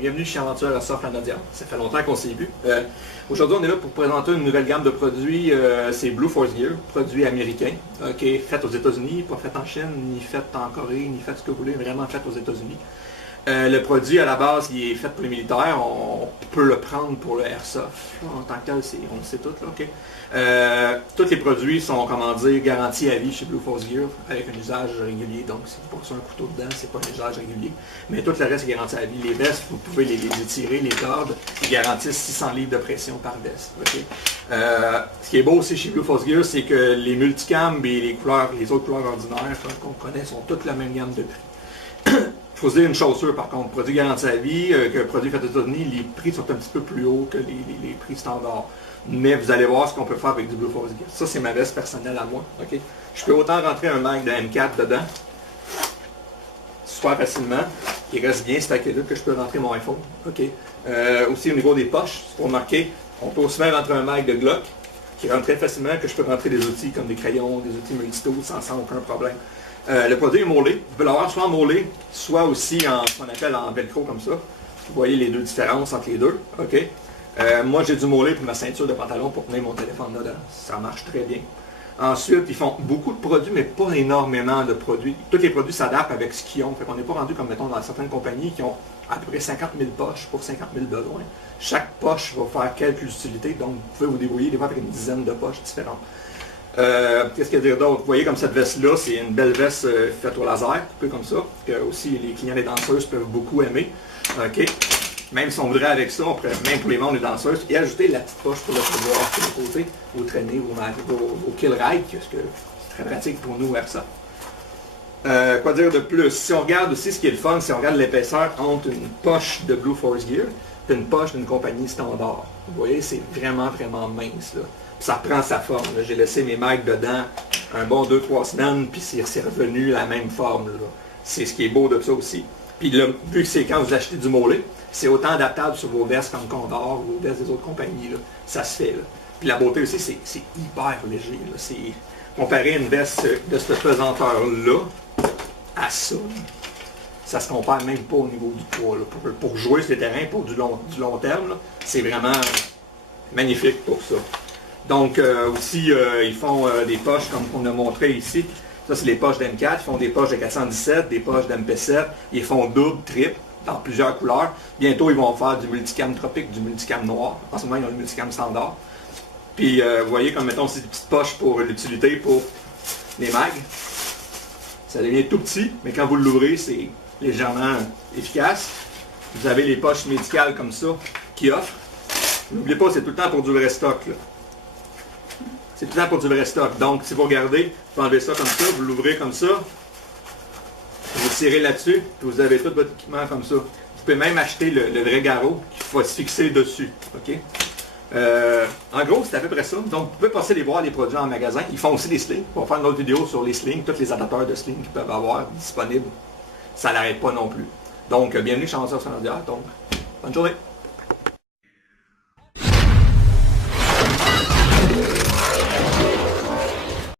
Bienvenue chez Aventure Airsoft Canadien. Ça fait longtemps qu'on s'est vu. Aujourd'hui, on est là pour présenter une nouvelle gamme de produits. C'est Blue Force Gear, produit américain, fait aux États-Unis, pas fait en Chine, ni fait en Corée, ni fait ce que vous voulez, vraiment fait aux États-Unis. Le produit, à la base, il est fait pour les militaires. On peut le prendre pour le Airsoft. En tant que tel, on le sait tout. Là, tous les produits sont, comment dire, garantis à vie chez Blue Force Gear avec un usage régulier. Donc, si vous passez un couteau dedans, c'est pas un usage régulier. Mais tout le reste est garanti à vie. Les vestes, vous pouvez les étirer, les cordes. Ils garantissent 600 livres de pression par veste. Ce qui est beau aussi chez Blue Force Gear, c'est que les multicams et les autres couleurs ordinaires qu'on connaît sont toutes la même gamme de prix. Il faut se dire une chaussure par contre, produit garanti à vie, que produit fait aux États-Unis, les prix sont un petit peu plus hauts que les prix standards. Mais vous allez voir ce qu'on peut faire avec du Blue Force Gear. Ça, c'est ma veste personnelle à moi. Je peux autant rentrer un mag de M4 dedans, super facilement. Il reste bien stacké là que je peux rentrer mon iPhone. Aussi au niveau des poches, c'est pour remarquer, on peut aussi bien rentrer un mag de Glock, qui rentre très facilement, que je peux rentrer des outils comme des crayons, des outils multitools sans aucun problème. Le produit est moulé. Vous pouvez l'avoir soit en moulé, soit aussi en ce qu'on appelle en velcro comme ça. Vous voyez les deux différences entre les deux. Moi, j'ai du moulé pour ma ceinture de pantalon pour tenir mon téléphone dedans. Ça marche très bien. Ensuite, ils font beaucoup de produits, mais pas énormément de produits. Tous les produits s'adaptent avec ce qu'ils ont. On n'est pas rendu comme, mettons, dans certaines compagnies qui ont à peu près 50 000 poches pour 50 000 besoins. Chaque poche va faire quelques utilités, donc vous pouvez vous débrouiller des fois avec une dizaine de poches différentes. Qu'est-ce qu'il y a à dire d'autre? Vous voyez comme cette veste-là, c'est une belle veste faite au laser, coupée comme ça, que aussi les clients des danseuses peuvent beaucoup aimer. Même si on voudrait avec ça, on pourrait, même pour les membres des danseuses, et ajouter la petite poche pour le pouvoir sur le côté, ou traîner vos kill ride, ce que c'est très pratique pour nous vers ça. Quoi dire de plus? Si on regarde aussi ce qui est le fun, si on regarde l'épaisseur entre une poche de Blue Force Gear et une poche d'une compagnie standard. Vous voyez, c'est vraiment, vraiment mince. Là. Ça prend sa forme. J'ai laissé mes mags dedans un bon 2-3 semaines, puis c'est revenu la même forme. C'est ce qui est beau de ça aussi. Puis là, vu que c'est quand vous achetez du mollet, c'est autant adaptable sur vos vestes comme Condor ou vos vestes des autres compagnies. Là. Ça se fait. Là. Puis la beauté aussi, c'est hyper léger. Comparer une veste de cette pesanteur-là à ça, ça se compare même pas au niveau du poids. Là. Pour jouer sur les terrains pour du long terme, c'est vraiment magnifique pour ça. Donc aussi, ils font des poches comme on a montré ici. Ça, c'est les poches d'M4. Ils font des poches de 417, des poches d'MP7. Ils font double, triple, dans plusieurs couleurs. Bientôt, ils vont faire du multicam tropique, du multicam noir. En ce moment, ils ont le multicam standard. Puis, vous voyez, comme mettons, c'est des petites poches pour l'utilité pour les mags. Ça devient tout petit, mais quand vous l'ouvrez, c'est légèrement efficace. Vous avez les poches médicales comme ça qui offrent. N'oubliez pas, c'est tout le temps pour du vrai stock. Là. C'est tout le temps pour du vrai stock. Donc, si vous regardez, vous enlevez ça comme ça, vous l'ouvrez comme ça, vous tirez là-dessus, puis vous avez tout votre équipement comme ça. Vous pouvez même acheter le vrai garrot qui va se fixer dessus. En gros, c'est à peu près ça. Donc, vous pouvez passer les voir les produits en magasin. Ils font aussi des slings. On va faire une autre vidéo sur les slings, tous les adaptateurs de slings qu'ils peuvent avoir disponibles. Ça n'arrête pas non plus. Donc, bienvenue chez Aventure Canadien. Donc, bonne journée.